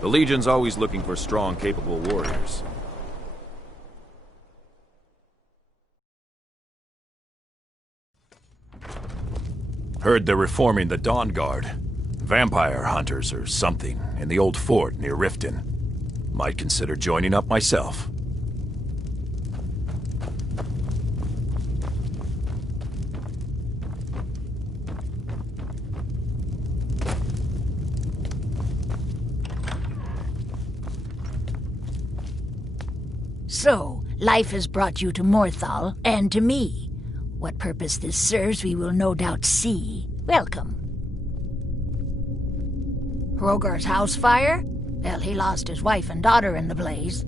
The Legion's always looking for strong, capable warriors. Heard they're reforming the Dawn Guard. Vampire hunters or something in the old fort near Riften. Might consider joining up myself. So, life has brought you to Morthal, and to me. What purpose this serves we will no doubt see. Welcome. Hrogar's house fire? Well, he lost his wife and daughter in the blaze.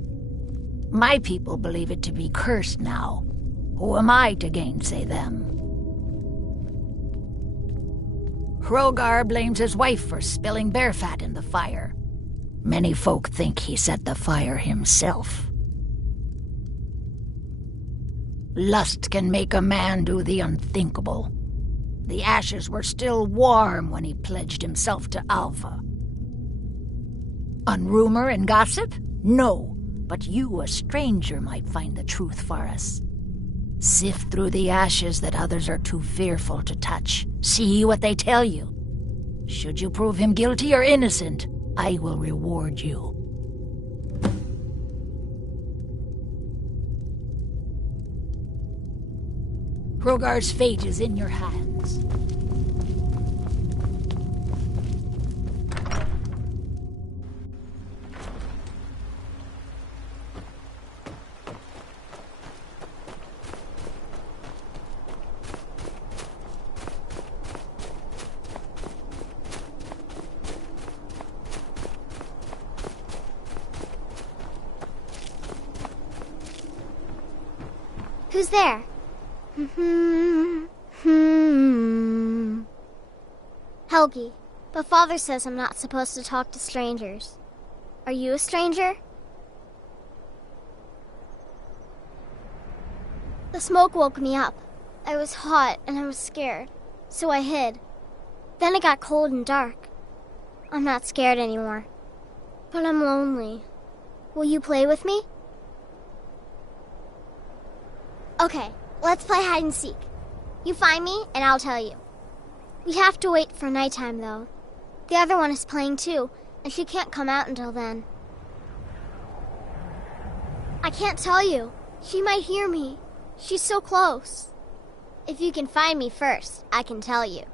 My people believe it to be cursed now. Who am I to gainsay them? Hrogar blames his wife for spilling bear fat in the fire. Many folk think he set the fire himself. Lust can make a man do the unthinkable. The ashes were still warm when he pledged himself to Alpha. On rumor and gossip? No, but you, a stranger, might find the truth for us. Sift through the ashes that others are too fearful to touch. See what they tell you. Should you prove him guilty or innocent, I will reward you. Hrogar's fate is in your hands. Who's there? Helgi, but Father says I'm not supposed to talk to strangers. Are you a stranger? The smoke woke me up. I was hot and I was scared, so I hid. Then it got cold and dark. I'm not scared anymore, but I'm lonely. Will you play with me? Okay, let's play hide and seek. You find me, and I'll tell you. We have to wait for nighttime, though. The other one is playing too, and she can't come out until then. I can't tell you. She might hear me. She's so close. If you can find me first, I can tell you.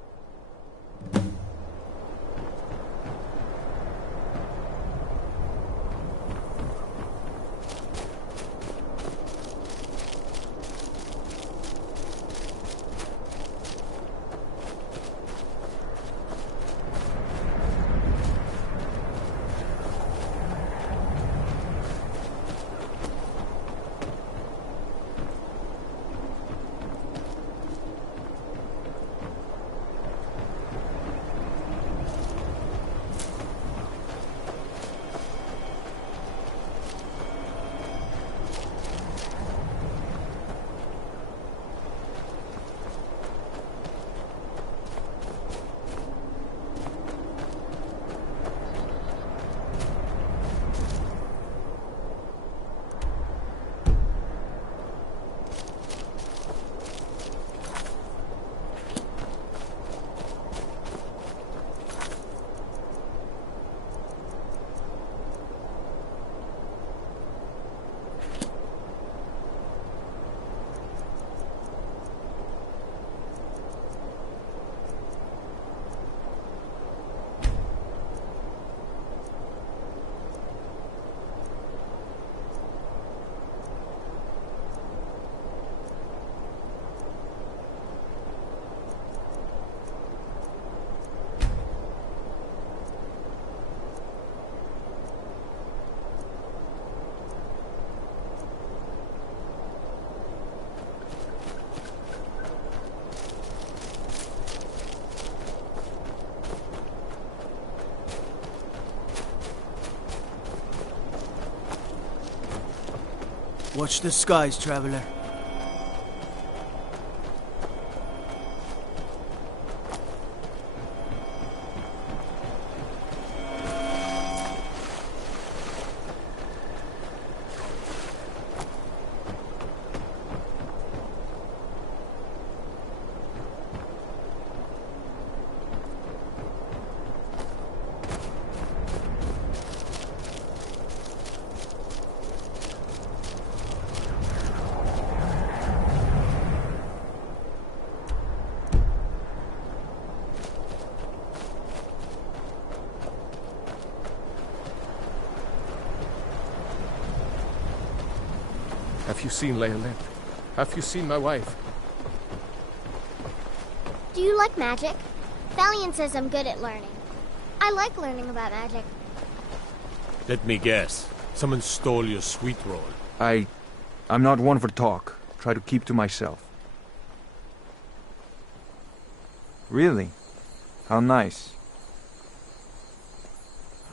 Watch the skies, traveler. you seen Leolin? Have you seen my wife? Do you like magic? Valiant says I'm good at learning. I like learning about magic. Let me guess. Someone stole your sweet roll. I'm not one for talk. Try to keep to myself. Really? How nice.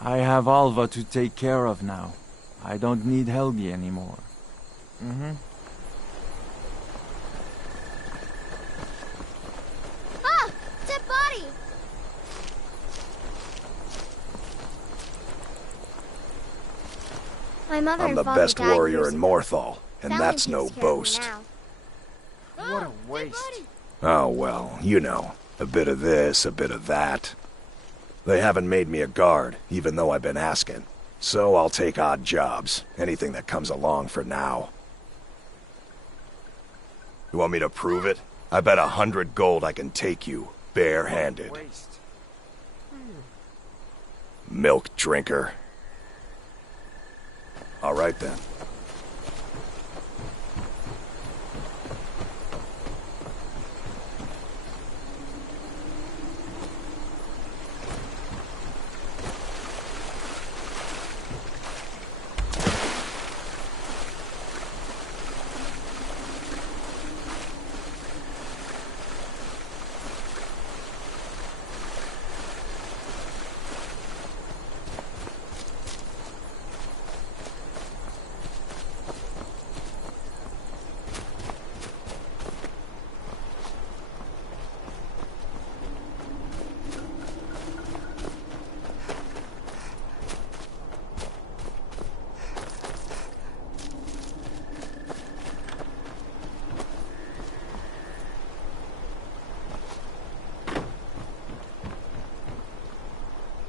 I have Alva to take care of now. I don't need Helgi anymore. Ah! Dead body! My mother I'm and the father best died warrior years in ago. Morthal, and Valiant that's takes no care of me boast. now. What a waste. Oh well, you know, a bit of this, a bit of that. They haven't made me a guard, even though I've been asking. So I'll take odd jobs, anything that comes along for now. You want me to prove it? I bet 100 gold I can take you, barehanded. Waste. Milk drinker. All right then.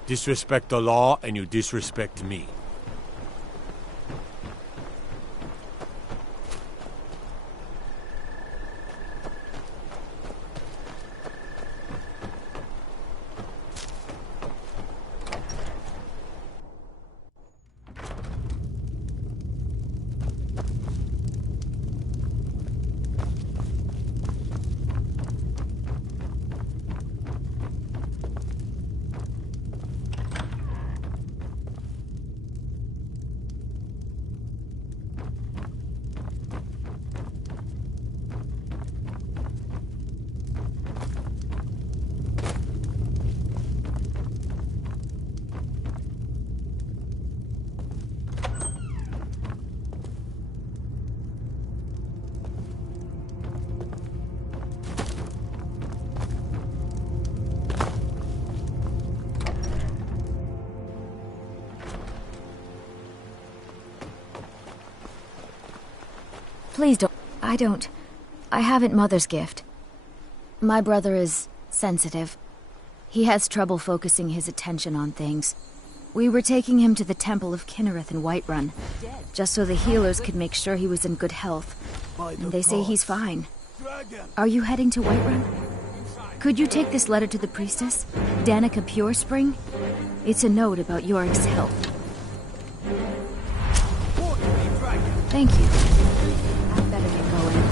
Disrespect the law, and you disrespect me. Please don't. I haven't Mother's gift. My brother is sensitive. He has trouble focusing his attention on things. We were taking him to the Temple of Kinnereth in Whiterun, just so the healers could make sure he was in good health. And they say he's fine. Are you heading to Whiterun? Could you take this letter to the priestess, Danica Purespring? It's a note about Yorick's health. Thank you. I'd better get going.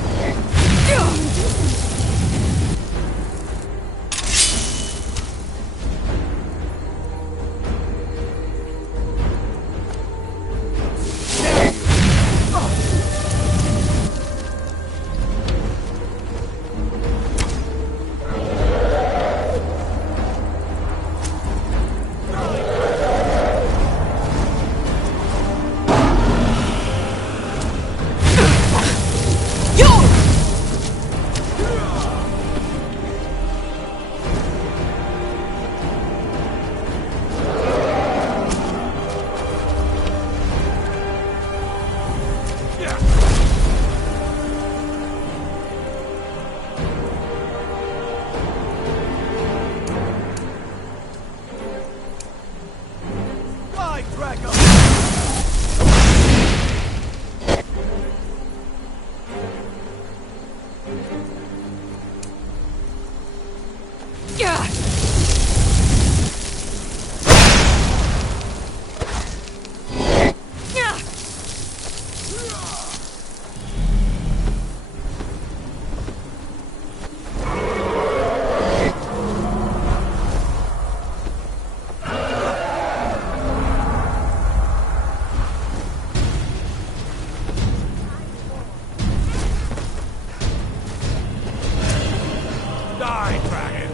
dragon!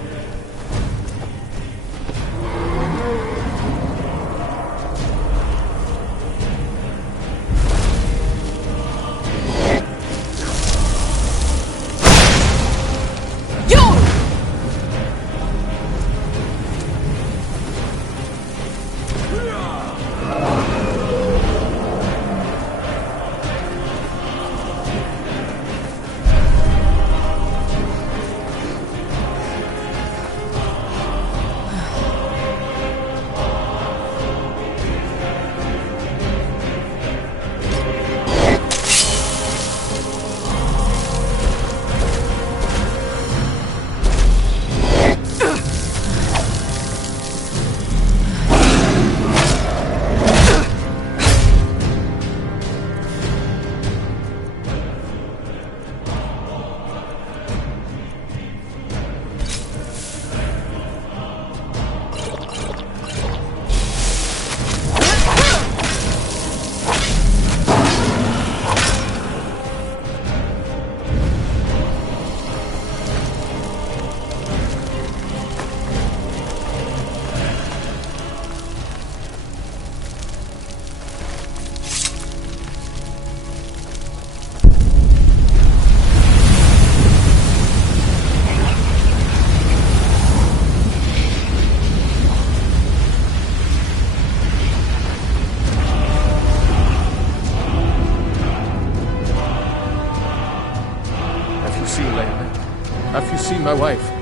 Have you seen my wife?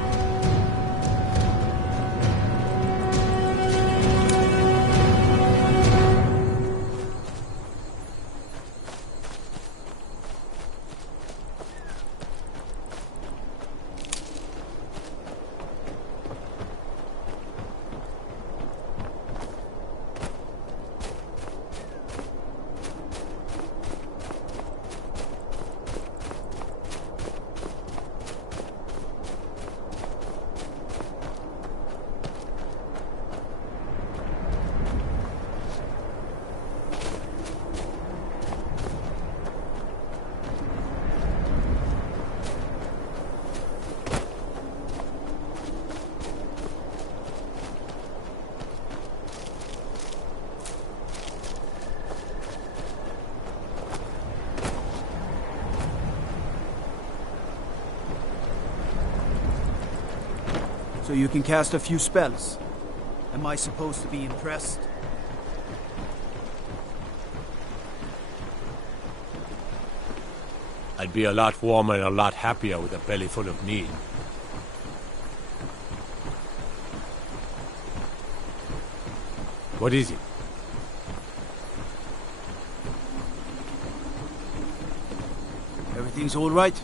So you can cast a few spells. Am I supposed to be impressed? I'd be a lot warmer and a lot happier with a belly full of meat. What is it? Everything's all right?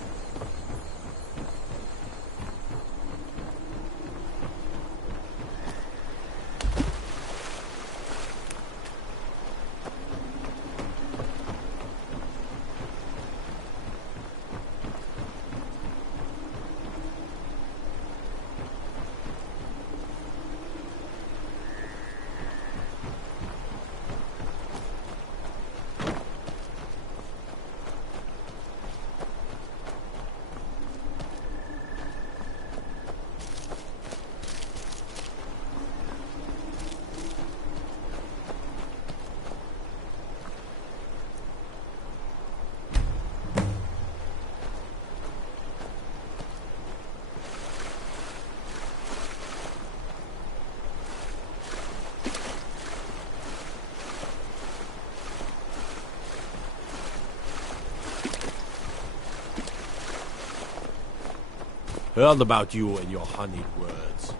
Heard about you and your honeyed words.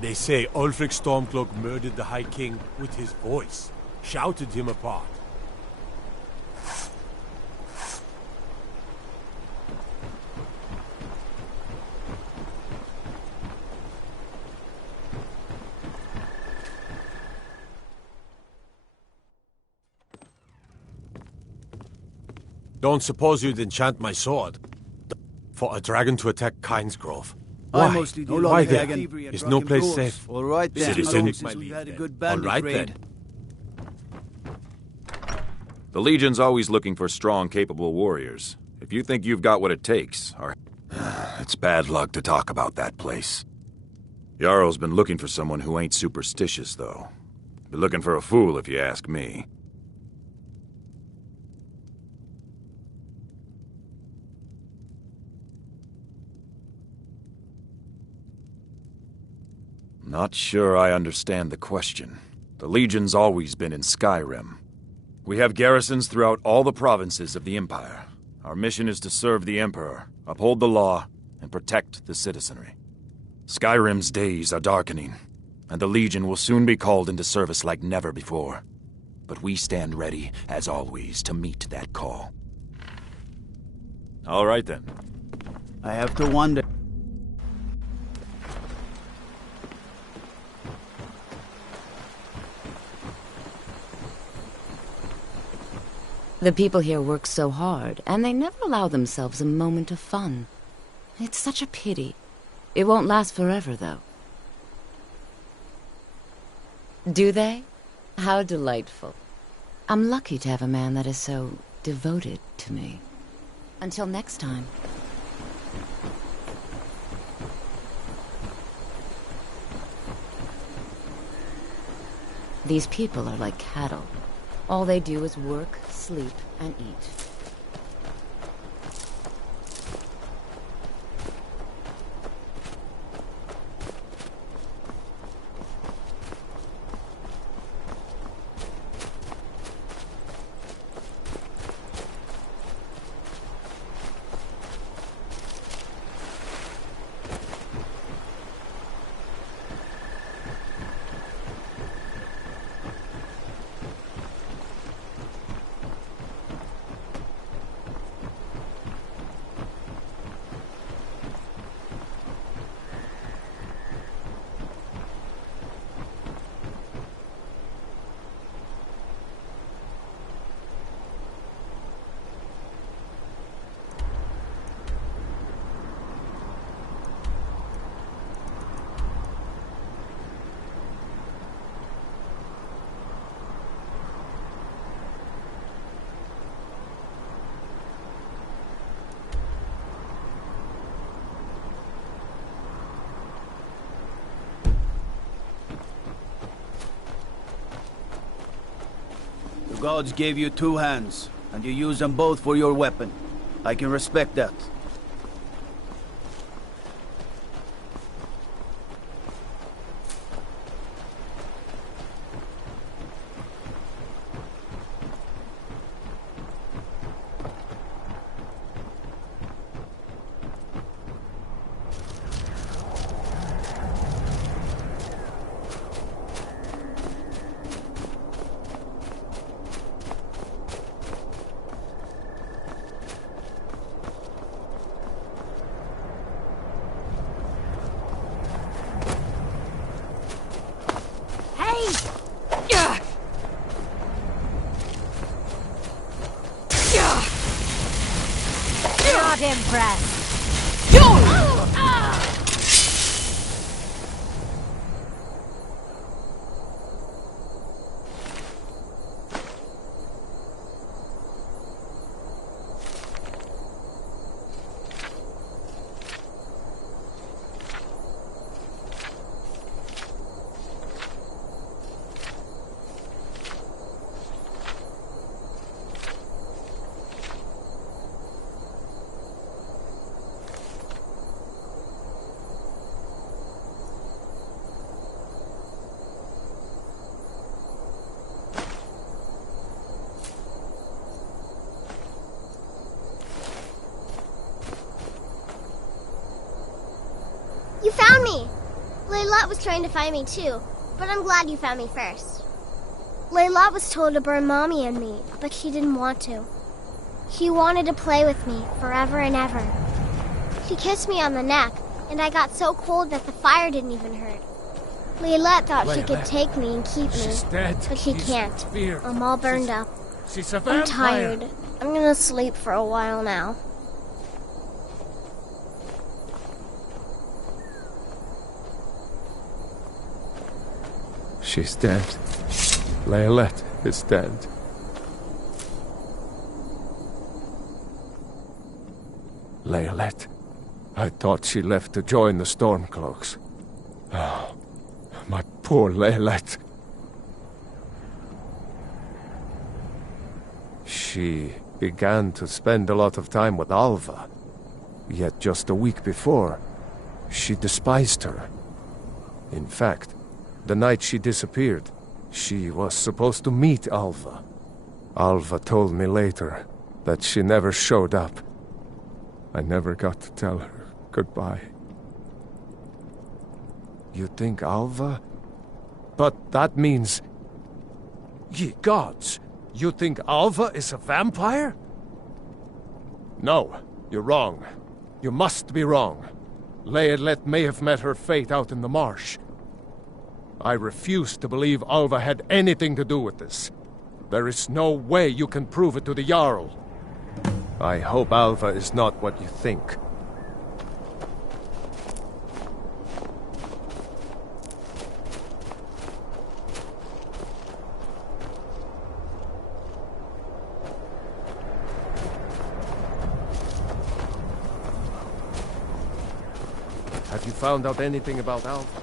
They say Ulfric Stormcloak murdered the High King with his voice, shouted him apart. Don't suppose you'd enchant my sword for a dragon to attack Kynesgrove? I Why? mostly do Why like then? thievery and Is no rock and place rolls. safe? All right then. Citizen. Since we've had a good All bandit right raid. then. The Legion's always looking for strong, capable warriors. If you think you've got what it takes, our It's bad luck to talk about that place. Jarl's been looking for someone who ain't superstitious, though. Been looking for a fool, if you ask me. Not sure I understand the question. The Legion's always been in Skyrim. We have garrisons throughout all the provinces of the Empire. Our mission is to serve the Emperor, uphold the law, and protect the citizenry. Skyrim's days are darkening, and the Legion will soon be called into service like never before. But we stand ready, as always, to meet that call. All right, then. I have to wonder. The people here work so hard, and they never allow themselves a moment of fun. It's such a pity. It won't last forever, though. Do they? How delightful. I'm lucky to have a man that is so devoted to me. Until next time. These people are like cattle. All they do is work, sleep, and eat. The gods gave you two hands, and you use them both for your weapon. I can respect that. Not impressed. You found me! Layla was trying to find me too, but I'm glad you found me first. Layla was told to burn Mommy and me, but she didn't want to. She wanted to play with me forever and ever. She kissed me on the neck, and I got so cold that the fire didn't even hurt. Layla thought she could take me and keep me, She's dead. but she He's can't. fear. I'm all burned up. She's a vampire. I'm tired. I'm gonna sleep for a while now. She's dead. Layla is dead. Layla. I thought she left to join the Stormcloaks. Oh, my poor Leylette. She began to spend a lot of time with Alva. Yet just a week before, she despised her. In fact, the night she disappeared, she was supposed to meet Alva. Alva told me later that she never showed up. I never got to tell her goodbye. You think Alva? But that means... Ye gods! You think Alva is a vampire? No, you're wrong. You must be wrong. Leylette may have met her fate out in the marsh. I refuse to believe Alva had anything to do with this. There is no way you can prove it to the Jarl. I hope Alva is not what you think. Have you found out anything about Alva?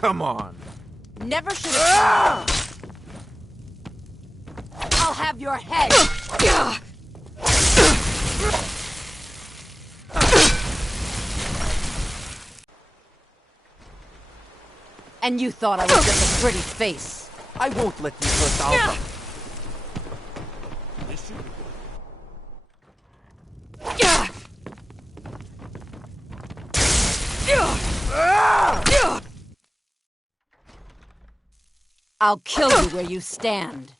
Come on. Never should have. I'll have your head. And you thought I was just a pretty face. I won't let you hurt Alva. I'll kill you where you stand.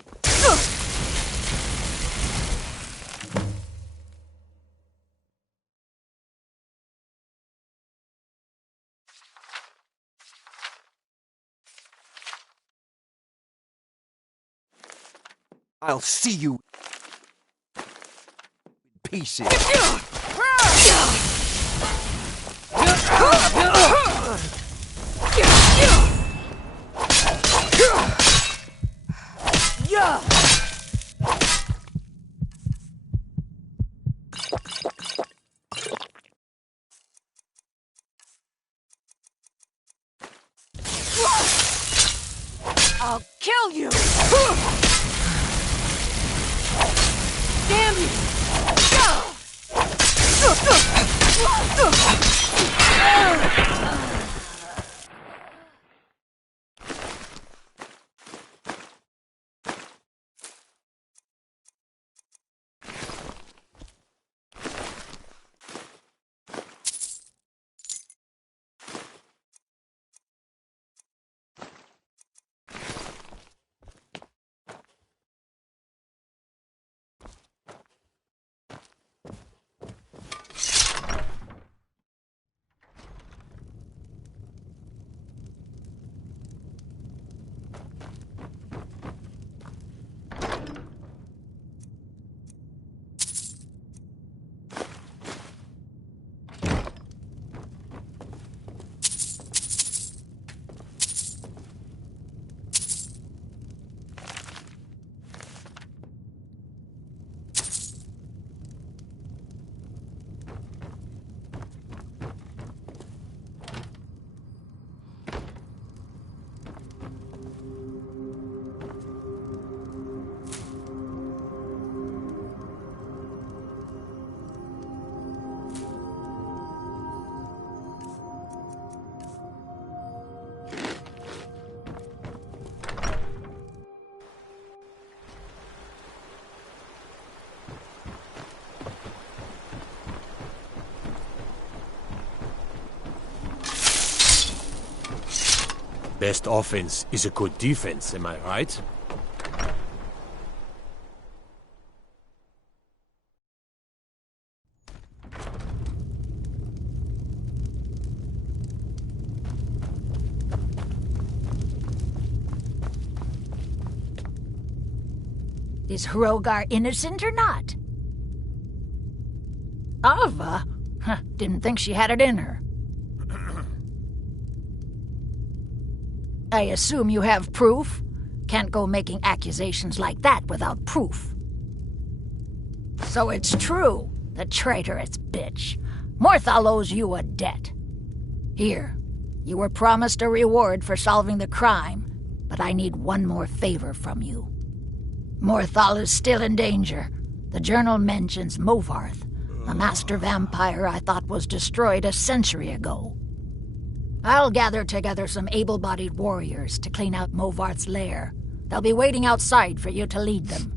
I'll see you in pieces. I'll kill you! Damn you! Best offense is a good defense, am I right? Is Hrogar innocent or not? Alva? Didn't think she had it in her. I assume you have proof? Can't go making accusations like that without proof. So it's true, the traitorous bitch. Morthal owes you a debt. Here, you were promised a reward for solving the crime, but I need one more favor from you. Morthal is still in danger. The journal mentions Movarth, a master vampire I thought was destroyed a century ago. I'll gather together some able-bodied warriors to clean out Movarth's lair. They'll be waiting outside for you to lead them.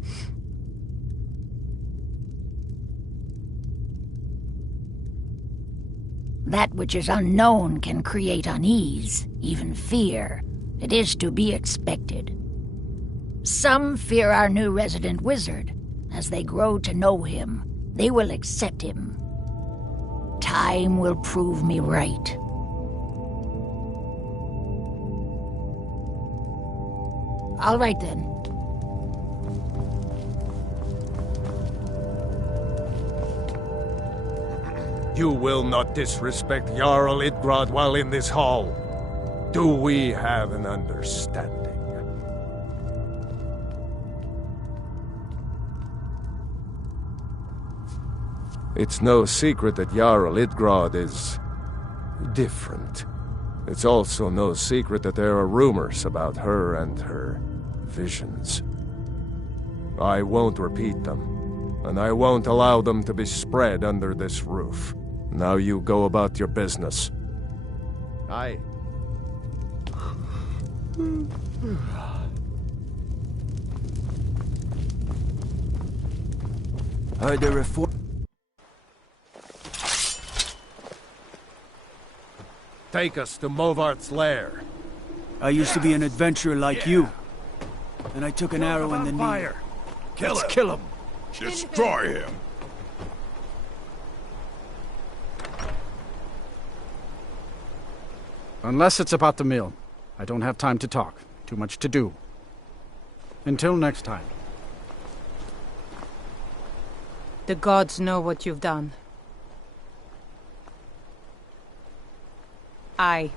That which is unknown can create unease, even fear. It is to be expected. Some fear our new resident wizard. As they grow to know him, they will accept him. Time will prove me right. All right, then. You will not disrespect Jarl Idgrod while in this hall. Do we have an understanding? It's no secret that Jarl Idgrod is different. It's also no secret that there are rumors about her and her visions. I won't repeat them, and I won't allow them to be spread under this roof. Now you go about your business. Aye. Heard the reform. Take us to Movarth's lair. I used to be an adventurer like you. And I took an arrow in the knee. Let's kill him. Destroy him. Unless it's about the mill. I don't have time to talk. Too much to do. Until next time. The gods know what you've done. Aye.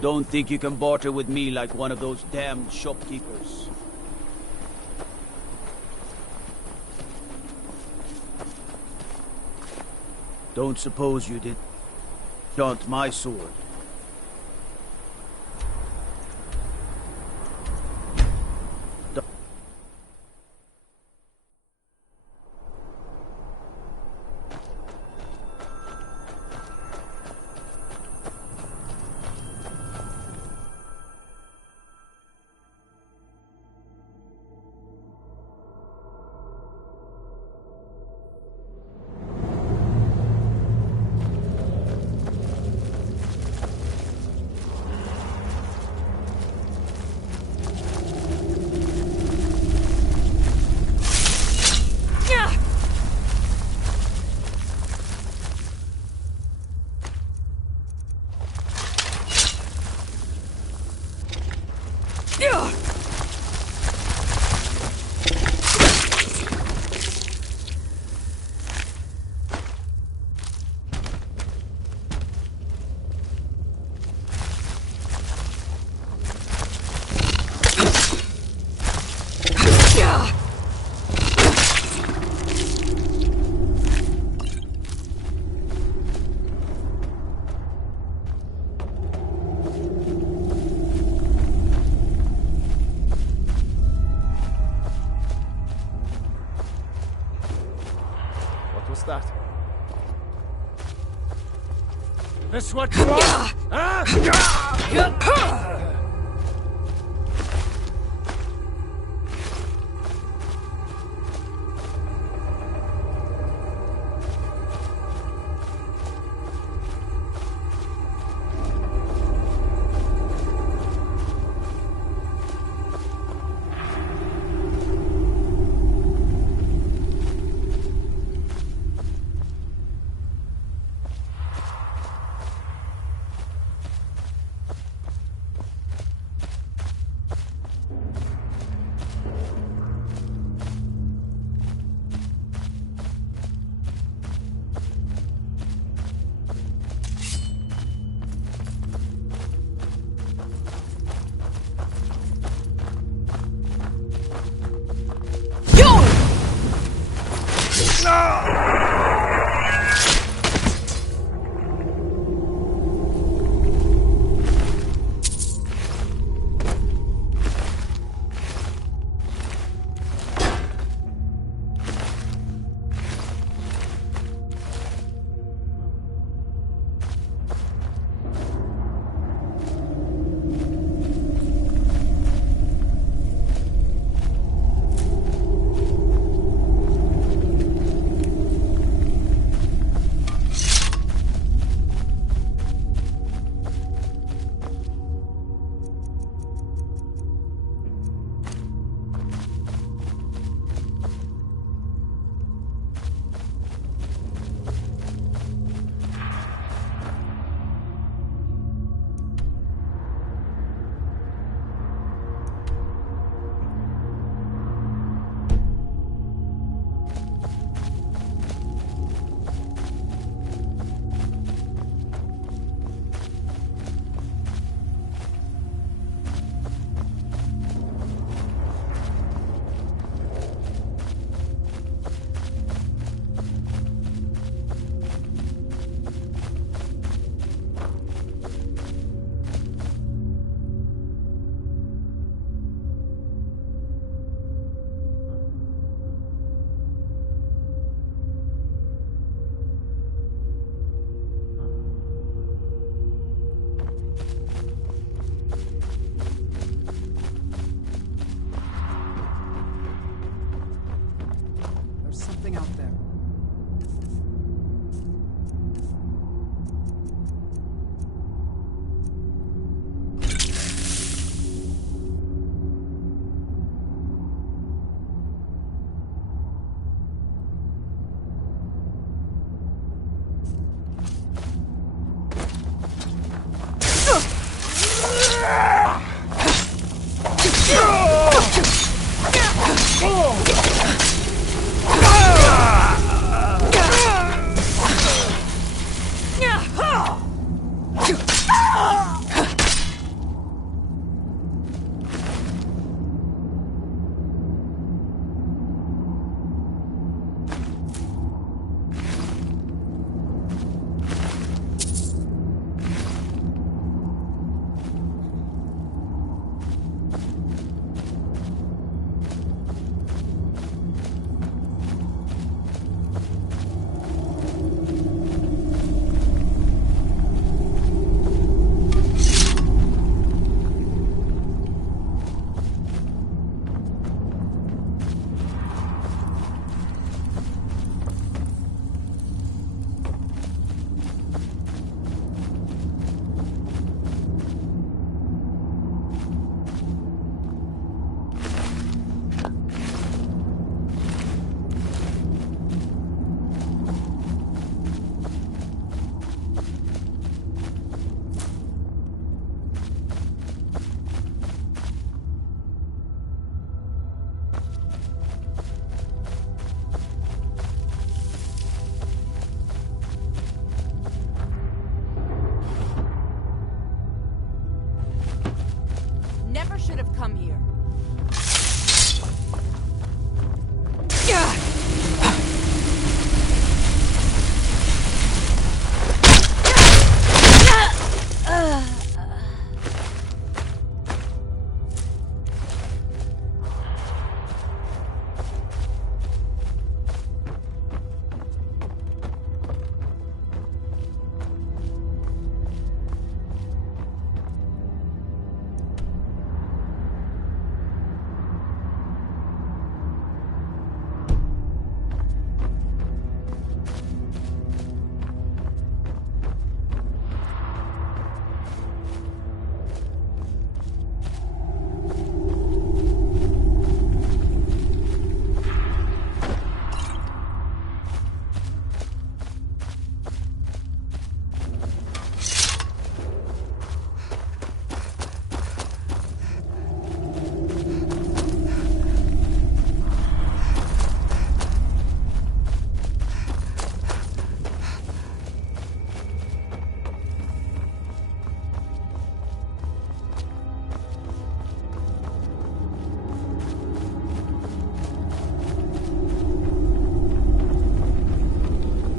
Don't think you can barter with me like one of those damned shopkeepers. Don't suppose you did. Not my sword. What's that? This what you want?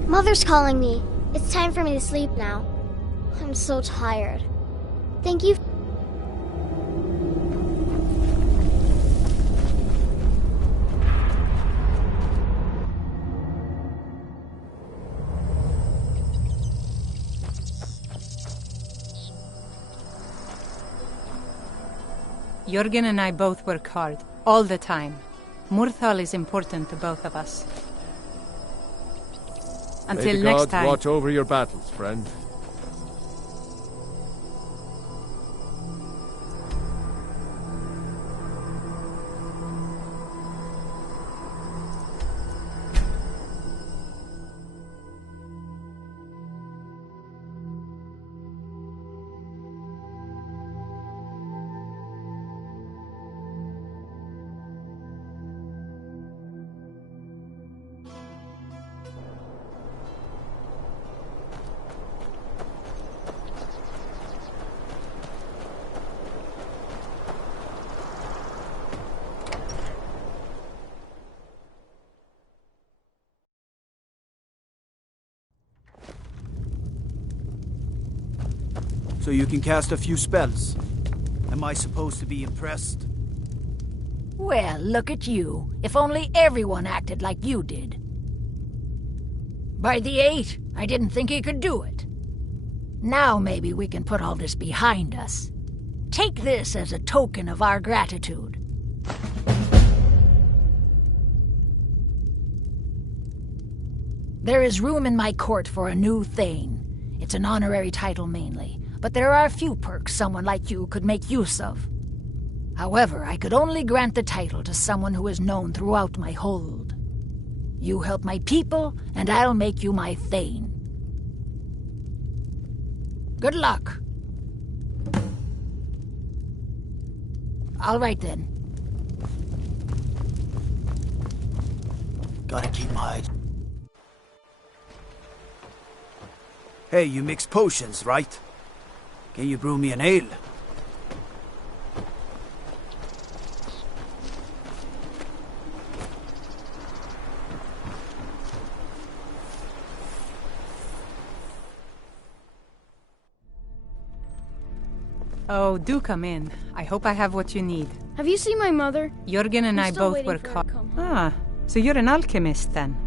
Mother's calling me. It's time for me to sleep now. I'm so tired. Thank you. Jörgen and I both work hard, all the time. Murthal is important to both of us. Until May the next gods time. watch over your battles, friend. So you can cast a few spells. Am I supposed to be impressed? Well, look at you. If only everyone acted like you did. By the 8, I didn't think he could do it. Now maybe we can put all this behind us. Take this as a token of our gratitude. There is room in my court for a new Thane. It's an honorary title mainly, but there are a few perks someone like you could make use of. However, I could only grant the title to someone who is known throughout my hold. You help my people, and I'll make you my Thane. Good luck. All right then. Gotta keep my eyes. Hey, you mix potions, right? Can you brew me an ale? Oh, do come in. I hope I have what you need. Have you seen my mother? Jörgen and I both work hard. Ah, so you're an alchemist then?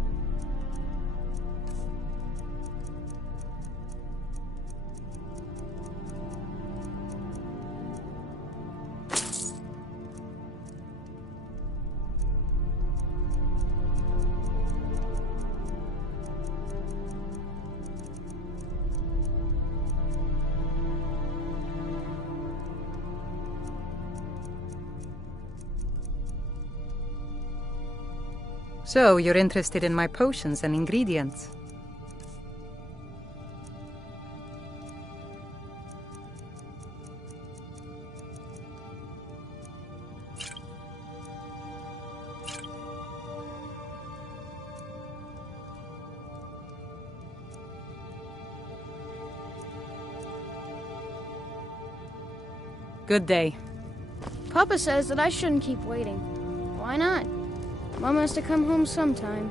So, you're interested in my potions and ingredients? Good day. Papa says that I shouldn't keep waiting. Why not? Mom has to come home sometime.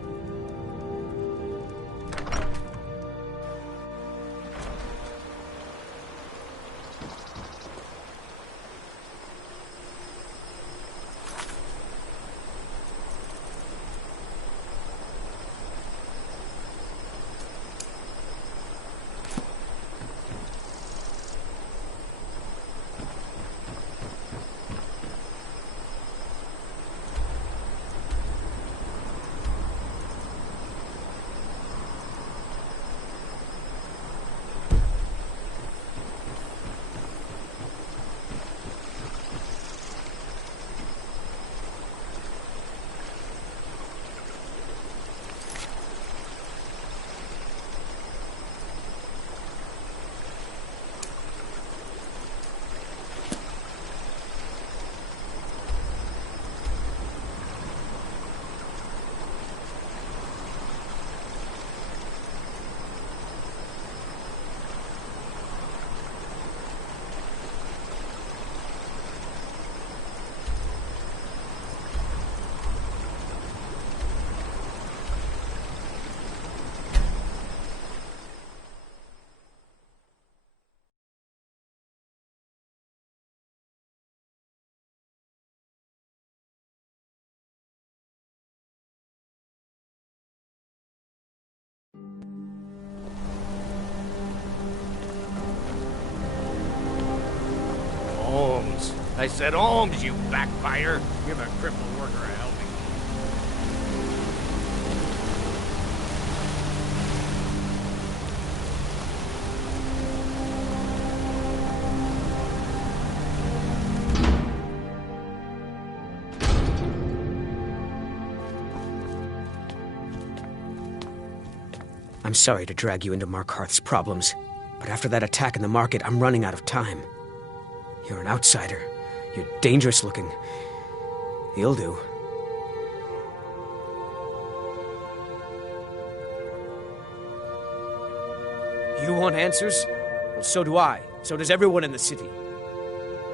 I said Holmes, you backfire. Give a crippled worker a helping. I'm sorry to drag you into Markarth's problems, but after that attack in the market, I'm running out of time. You're an outsider. You're dangerous looking. You'll do. You want answers? Well, so do I. So does everyone in the city.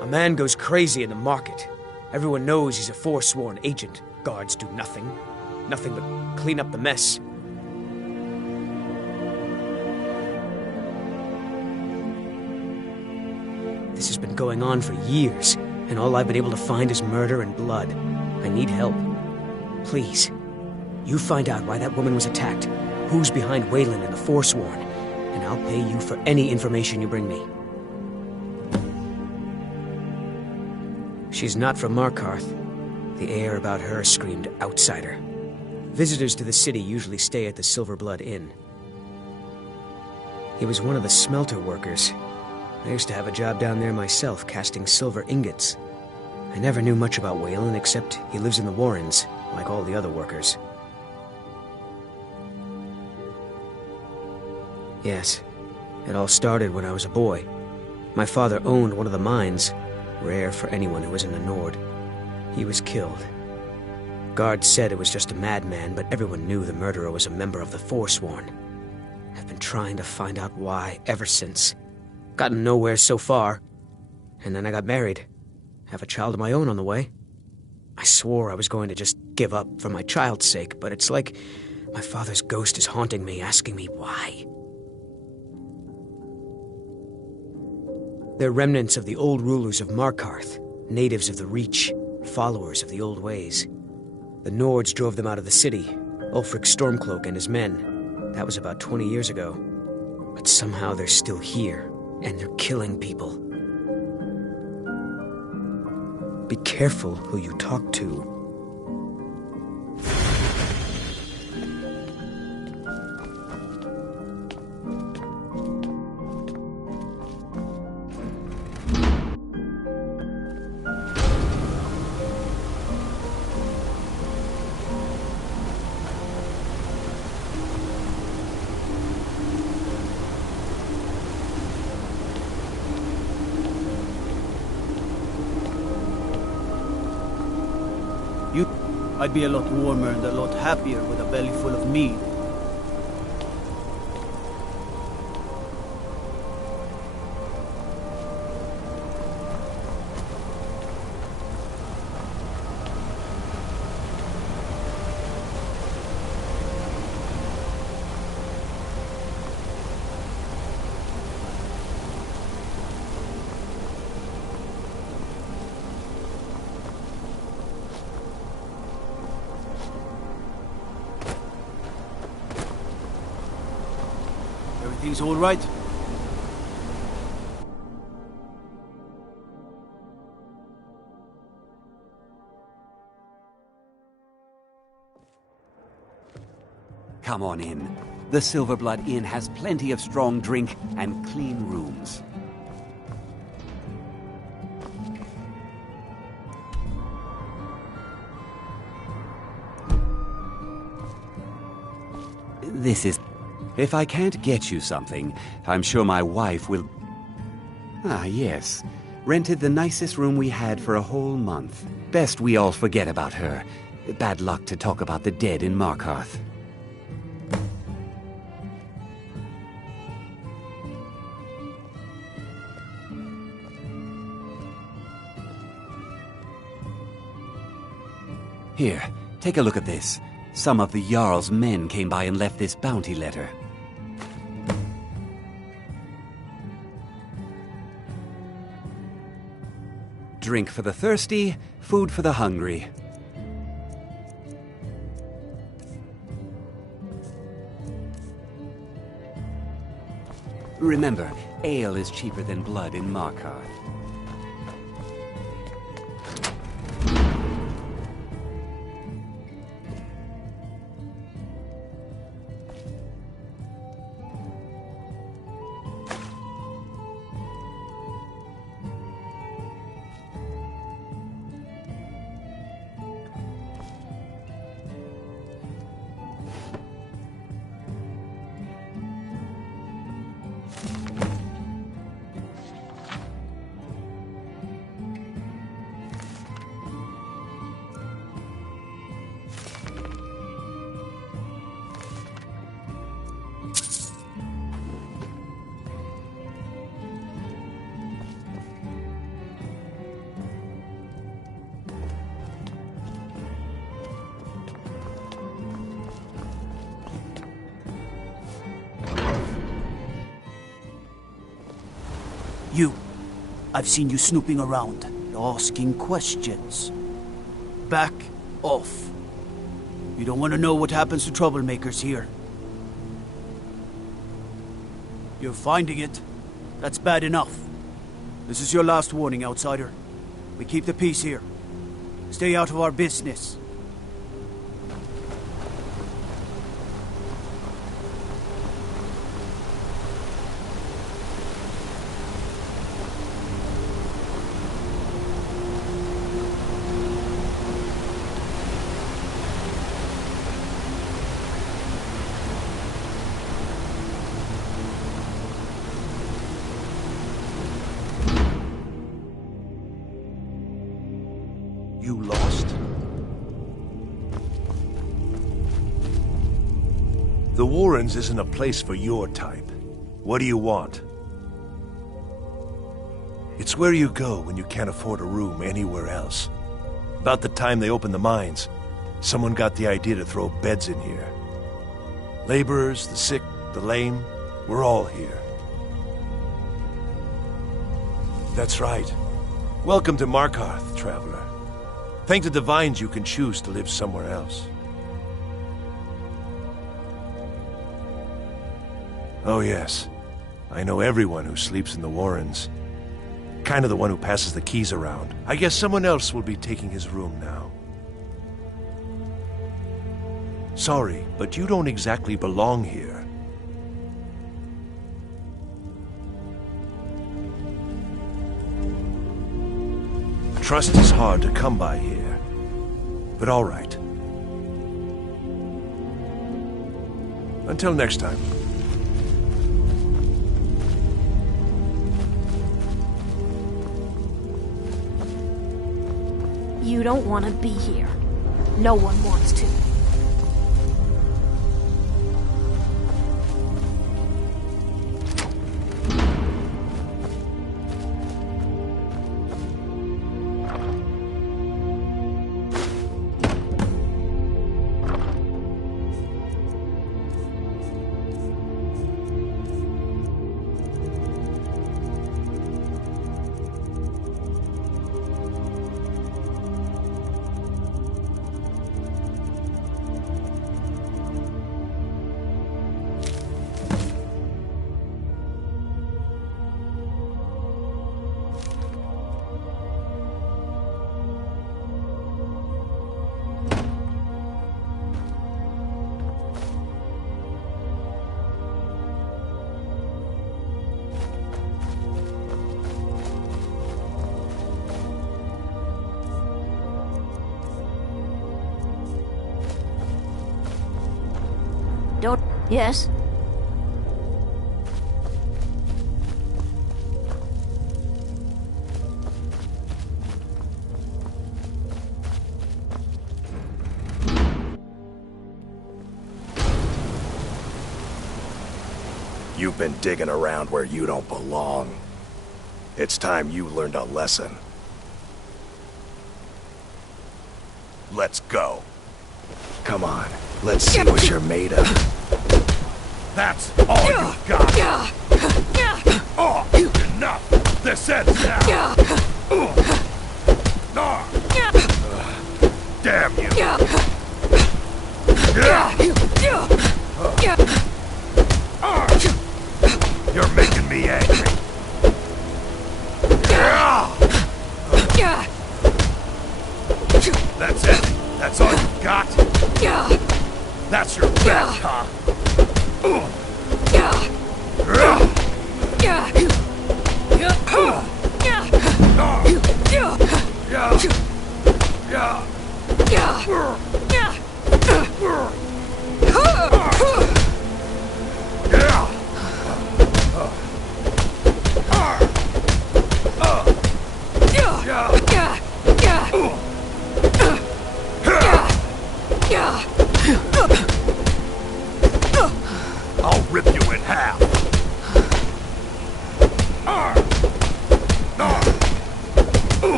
A man goes crazy in the market. Everyone knows he's a forsworn agent. Guards do nothing. Nothing but clean up the mess. This has been going on for years, and all I've been able to find is murder and blood. I need help. Please, you find out why that woman was attacked, who's behind Wayland and the Forsworn, and I'll pay you for any information you bring me. She's not from Markarth. The air about her screamed outsider. Visitors to the city usually stay at the Silverblood Inn. He was one of the smelter workers. I used to have a job down there myself, casting silver ingots. I never knew much about Wayland, except he lives in the Warrens, like all the other workers. Yes, it all started when I was a boy. My father owned one of the mines, rare for anyone who isn't a Nord. He was killed. Guards said it was just a madman, but everyone knew the murderer was a member of the Forsworn. I've been trying to find out why ever since. Gotten nowhere so far. And then I got married. Have a child of my own on the way. I swore I was going to just give up for my child's sake, but it's like my father's ghost is haunting me, asking me why. They're remnants of the old rulers of Markarth, natives of the Reach, followers of the old ways. The Nords drove them out of the city, Ulfric Stormcloak and his men. That was about 20 years ago. But somehow they're still here. And they're killing people. Be careful who you talk to. I'd be a lot warmer and a lot happier with a belly full of mead. Everything's all right? Come on in. The Silverblood Inn has plenty of strong drink and clean rooms. This is... If I can't get you something, I'm sure my wife will... Ah, yes. Rented the nicest room we had for a whole month. Best we all forget about her. Bad luck to talk about the dead in Markarth. Here, take a look at this. Some of the Jarl's men came by and left this bounty letter. Drink for the thirsty, food for the hungry. Remember, ale is cheaper than blood in Markarth. You. I've seen you snooping around, asking questions. Back off. You don't want to know what happens to troublemakers here. You're finding it. That's bad enough. This is your last warning, outsider. We keep the peace here. Stay out of our business. You lost? The Warrens isn't a place for your type. What do you want? It's where you go when you can't afford a room anywhere else. About the time they opened the mines, someone got the idea to throw beds in here. Laborers, the sick, the lame, we're all here. That's right. Welcome to Markarth, traveler. Thank the Divines you can choose to live somewhere else. Oh yes, I know everyone who sleeps in the Warrens. Kind of the one who passes the keys around. I guess someone else will be taking his room now. Sorry, but you don't exactly belong here. Trust is hard to come by here, but all right. Until next time. You don't want to be here. No one wants to. Don't... Yes? You've been digging around where you don't belong. It's time you learned a lesson. Let's go. Come on, let's see what you're made of. That's all you got! Oh, enough! This ends now! Damn you! You're making me angry. That's it? That's all you got? That's your best, huh? Yeah.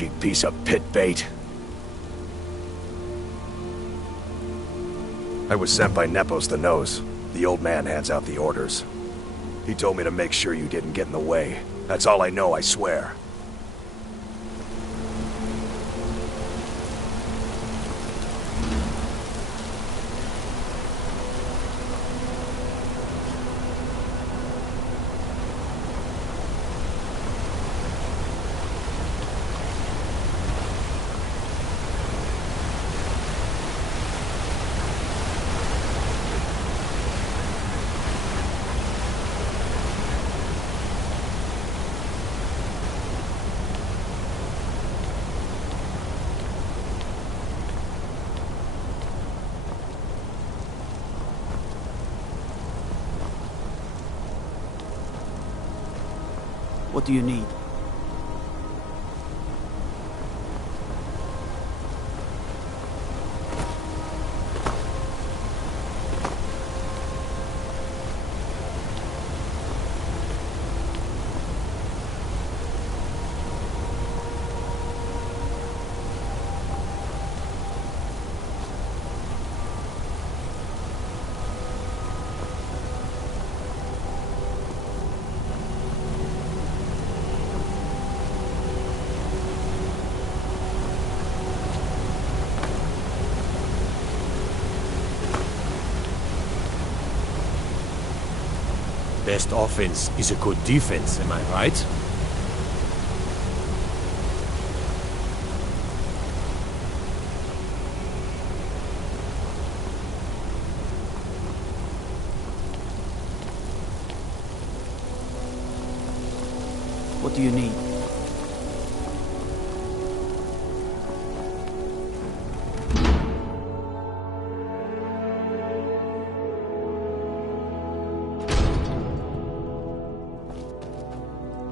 mangy piece of pit bait. I was sent by Nepos the Nose. The old man hands out the orders. He told me to make sure you didn't get in the way. That's all I know, I swear. What do you need? Best offense is a good defense, am I right? What do you need?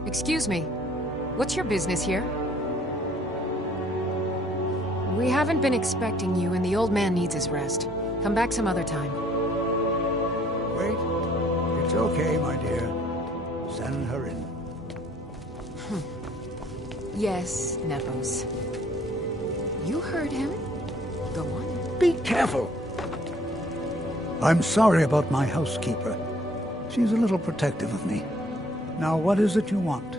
Excuse me. What's your business here? We haven't been expecting you, and the old man needs his rest. Come back some other time. Wait. It's okay, my dear. Send her in. Yes, Nepos. You heard him. Go on. Be careful! I'm sorry about my housekeeper. She's a little protective of me. Now, what is it you want?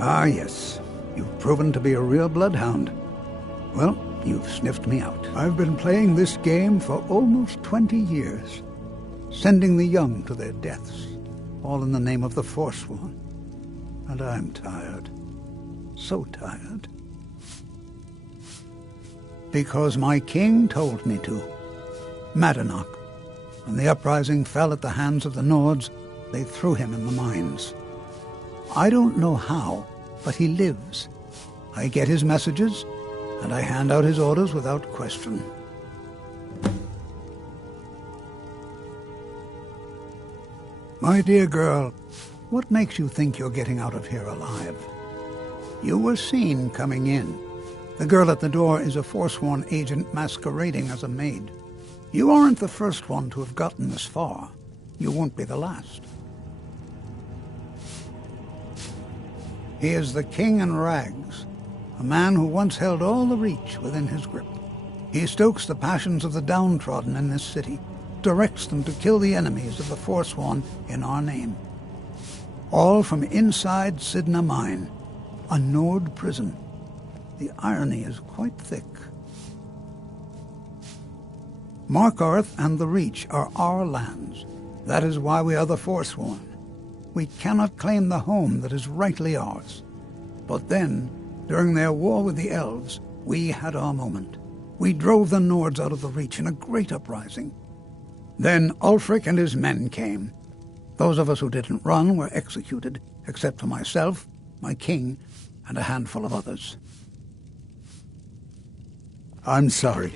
Ah, yes. You've proven to be a real bloodhound. Well, you've sniffed me out. I've been playing this game for almost 20 years, sending the young to their deaths, all in the name of the Forsworn. And I'm tired. So tired. Because my king told me to. Madanach. When the uprising fell at the hands of the Nords, they threw him in the mines. I don't know how, but he lives. I get his messages, and I hand out his orders without question. My dear girl, what makes you think you're getting out of here alive? You were seen coming in. The girl at the door is a Forsworn agent masquerading as a maid. You aren't the first one to have gotten this far. You won't be the last. He is the King in Rags, a man who once held all the Reach within his grip. He stokes the passions of the downtrodden in this city, directs them to kill the enemies of the Forsworn in our name. All from inside Sidna Mine, a Nord prison. The irony is quite thick. Markarth and the Reach are our lands. That is why we are the Forsworn. We cannot claim the home that is rightly ours. But then, during their war with the Elves, we had our moment. We drove the Nords out of the Reach in a great uprising. Then Ulfric and his men came. Those of us who didn't run were executed, except for myself, my king, and a handful of others. I'm sorry,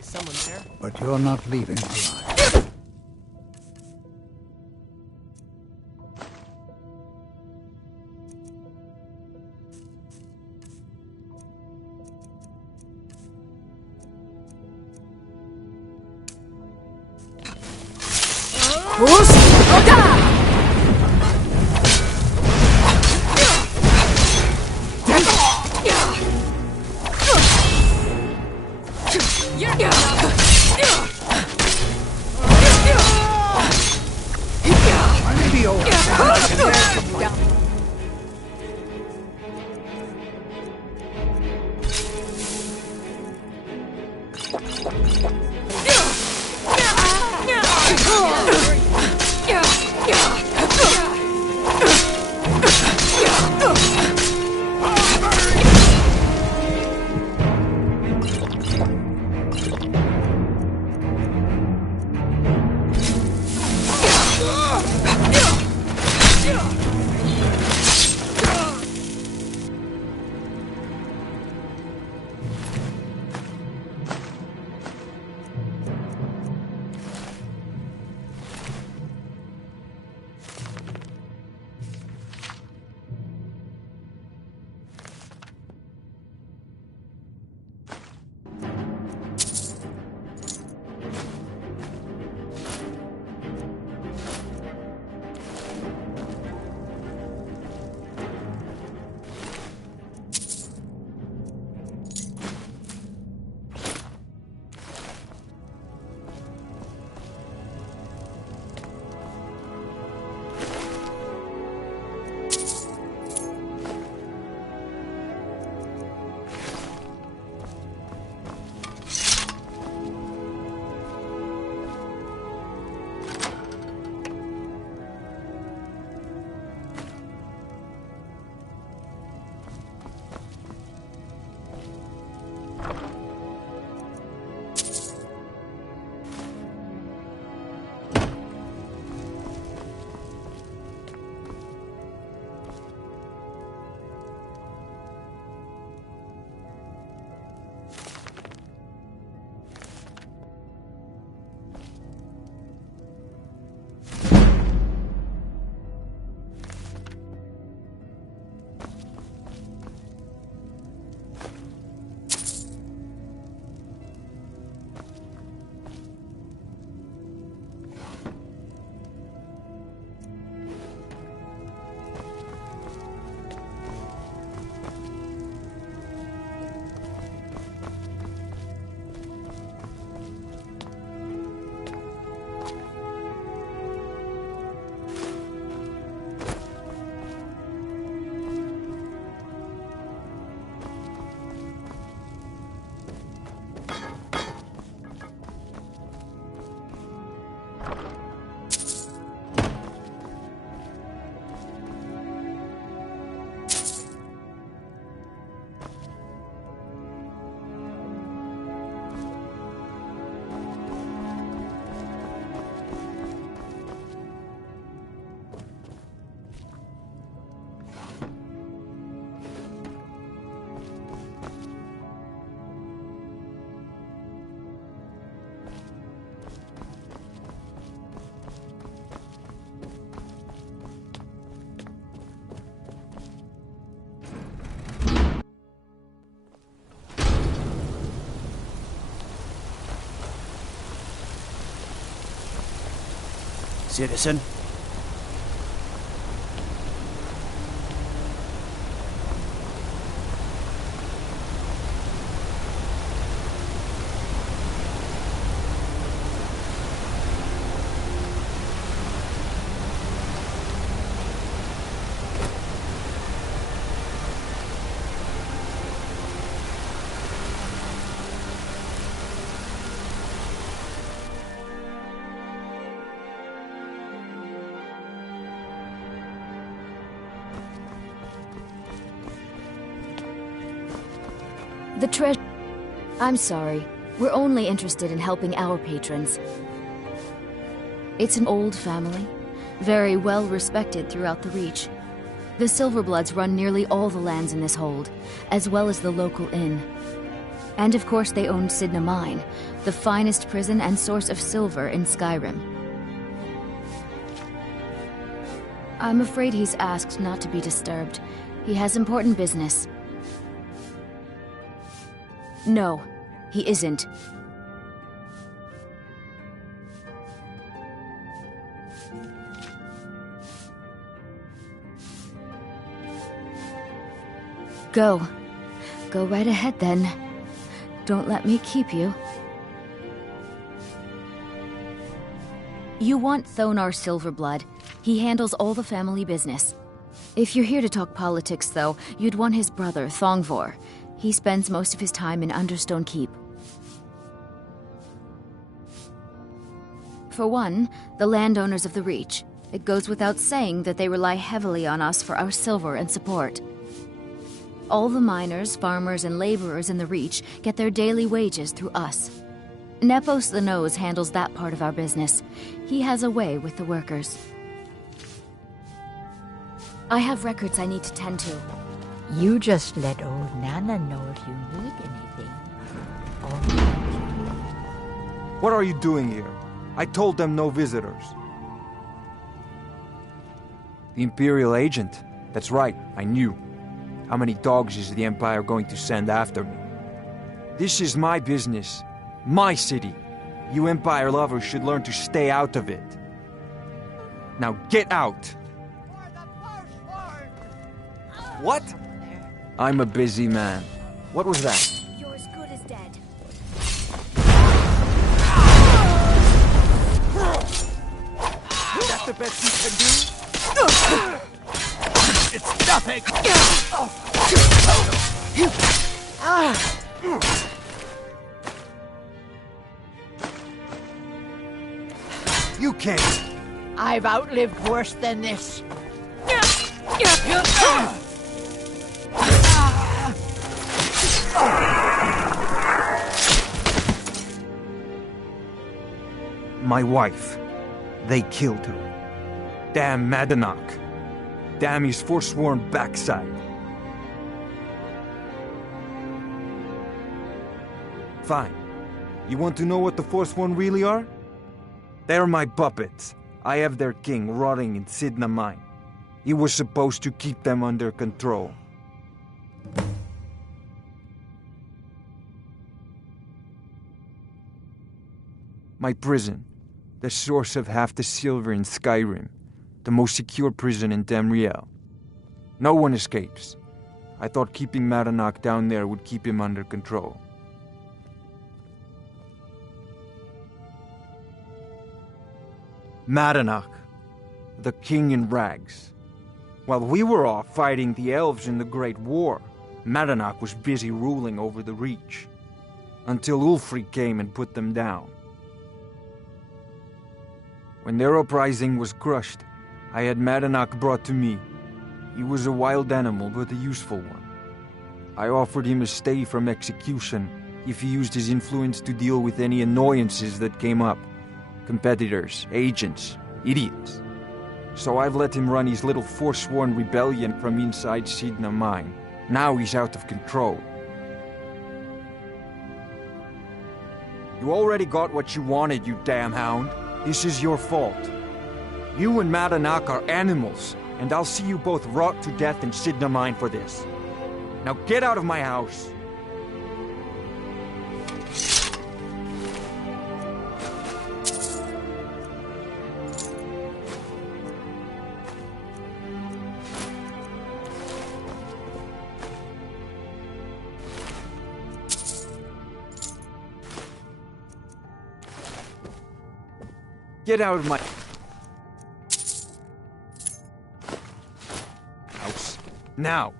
but you're not leaving alive. Citizen? The treasure... I'm sorry. We're only interested in helping our patrons. It's an old family, very well respected throughout the Reach. The Silverbloods run nearly all the lands in this hold, as well as the local inn. And of course they own Sidna Mine, the finest prison and source of silver in Skyrim. I'm afraid he's asked not to be disturbed. He has important business. No, he isn't. Go. Go right ahead, then. Don't let me keep you. You want Thonar Silverblood. He handles all the family business. If you're here to talk politics, though, you'd want his brother, Thongvor. He spends most of his time in Understone Keep. For one, the landowners of the Reach. It goes without saying that they rely heavily on us for our silver and support. All the miners, farmers, and laborers in the Reach get their daily wages through us. Nepos the Nose handles that part of our business. He has a way with the workers. I have records I need to tend to. You just let old Nana know if you need anything. What are you doing here? I told them no visitors. The Imperial agent? That's right, I knew. How many dogs is the Empire going to send after me? This is my business. My city. You Empire lovers should learn to stay out of it. Now get out! What? I'm a busy man. What was that? You're as good as dead. That's the best you can do? It's nothing! You can't! I've outlived worse than this. My wife. They killed her. Damn Madanach. Damn his forsworn backside. Fine. You want to know what the Forsworn really are? They're my puppets. I have their king rotting in Sidna Mine. He was supposed to keep them under control. My prison. The source of half the silver in Skyrim. The most secure prison in Tamriel. No one escapes. I thought keeping Madanach down there would keep him under control. Madanach, the king in rags. While we were off fighting the elves in the Great War, Madanach was busy ruling over the Reach. Until Ulfric came and put them down. When their uprising was crushed, I had Madanach brought to me. He was a wild animal, but a useful one. I offered him a stay from execution if he used his influence to deal with any annoyances that came up. Competitors, agents, idiots. So I've let him run his little forsworn rebellion from inside Sidna Mine. Now he's out of control. You already got what you wanted, you damn hound. This is your fault. You and Madanach are animals, and I'll see you both rot to death in Sidna Mine for this. Now get out of my house! Get out of my house. Now!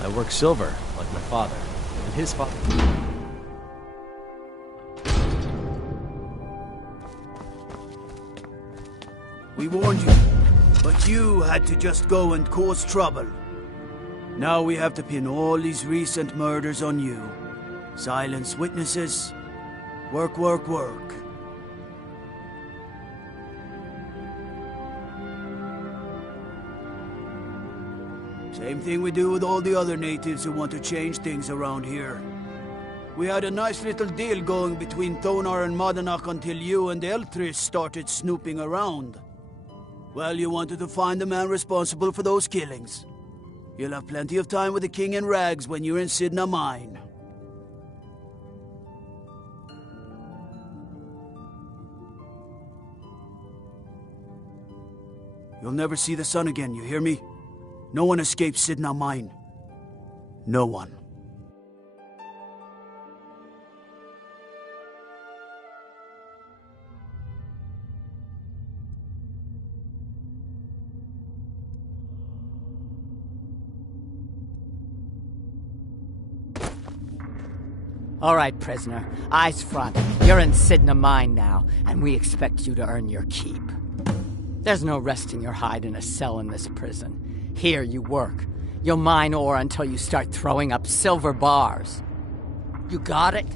I work silver, like my father. And his father. We warned you, but you had to just go and cause trouble. Now we have to pin all these recent murders on you. Silence witnesses. Work, work, work. Same thing we do with all the other natives who want to change things around here. We had a nice little deal going between Thonar and Madanach until you and Elthris started snooping around. Well, you wanted to find the man responsible for those killings. You'll have plenty of time with the king in rags when you're in Sidna Mine. You'll never see the sun again, you hear me? No one escapes Sidna Mine. No one. All right, prisoner. Eyes front. You're in Sidna Mine now, and we expect you to earn your keep. There's no resting your hide in a cell in this prison. Here you work. You'll mine ore until you start throwing up silver bars. You got it?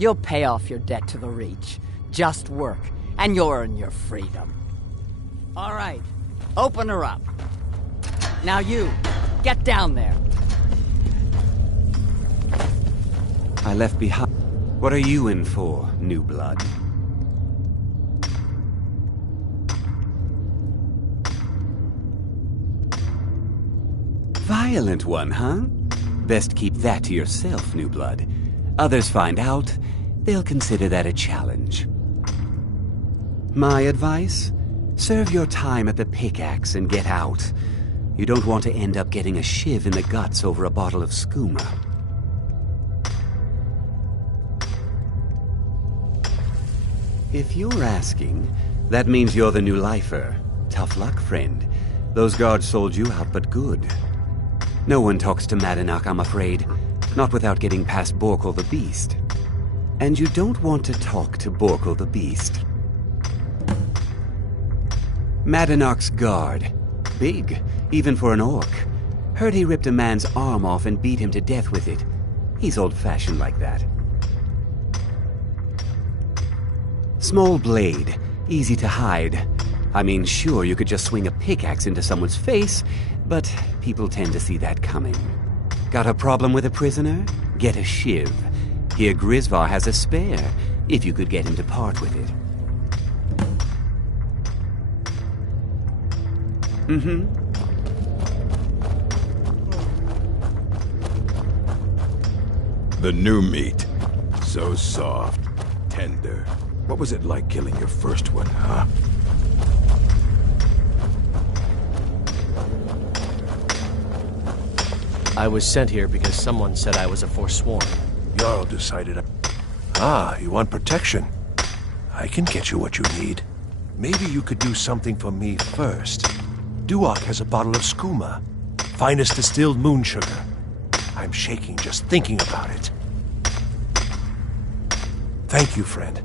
You'll pay off your debt to the Reach. Just work, and you'll earn your freedom. All right, open her up. Now you, get down there. I left behind. What are you in for, new blood? Violent one, huh? Best keep that to yourself, new blood. Others find out, they'll consider that a challenge. My advice? Serve your time at the pickaxe and get out. You don't want to end up getting a shiv in the guts over a bottle of skooma. If you're asking, that means you're the new lifer. Tough luck, friend. Those guards sold you out, but good. No one talks to Madanak, I'm afraid. Not without getting past Borkul the Beast. And you don't want to talk to Borkul the Beast. Madanak's guard. Big, even for an orc. Heard he ripped a man's arm off and beat him to death with it. He's old-fashioned like that. Small blade, easy to hide. I mean, sure, you could just swing a pickaxe into someone's face, but people tend to see that coming. Got a problem with a prisoner? Get a shiv. Here Grisvar has a spare, if you could get him to part with it. Mm-hmm. The new meat. So soft, tender. What was it like killing your first one, huh? I was sent here because someone said I was a Forsworn. Jarl decided... Ah, you want protection? I can get you what you need. Maybe you could do something for me first. Duok has a bottle of skooma. Finest distilled moon sugar. I'm shaking just thinking about it. Thank you, friend.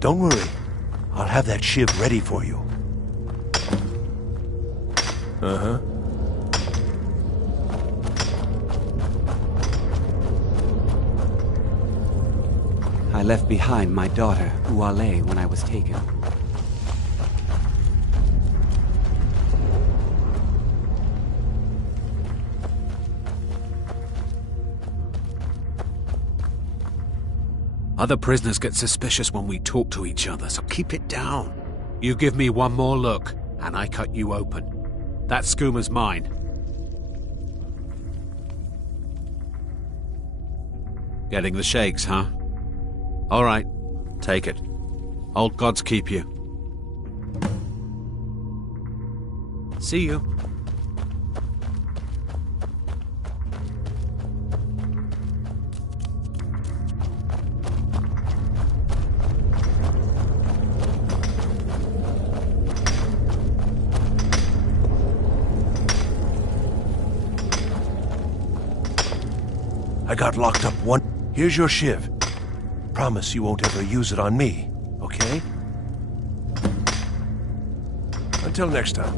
Don't worry. I'll have that shiv ready for you. Uh-huh. I left behind my daughter, Uale, when I was taken. Other prisoners get suspicious when we talk to each other, so keep it down. You give me one more look, and I cut you open. That skooma's mine. Getting the shakes, huh? All right, take it. Old gods keep you. See you. I got locked up one... Here's your shiv. Promise you won't ever use it on me, okay? Until next time.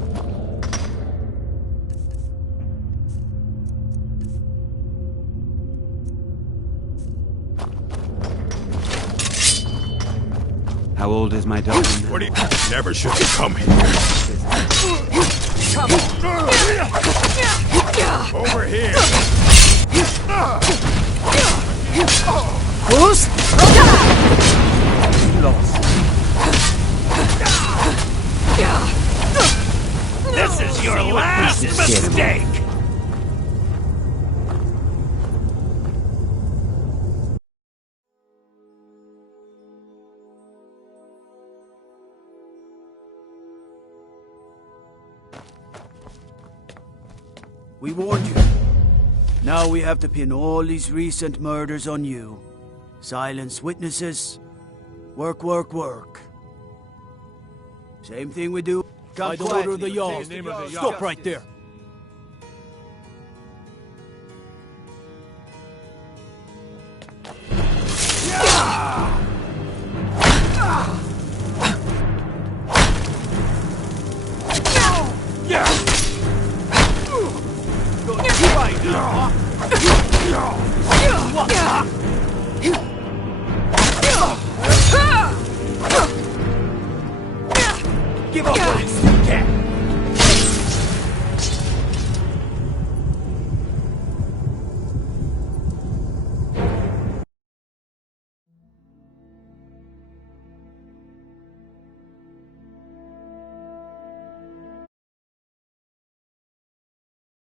How old is my daughter now? What do you... Never should have come here. Come on. Over here. Who's? Massive mistake! We warned you. Now we have to pin all these recent murders on you. Silence witnesses. Work, work, work. Same thing we do. By the order of the Jarl. Stop right there. Give up,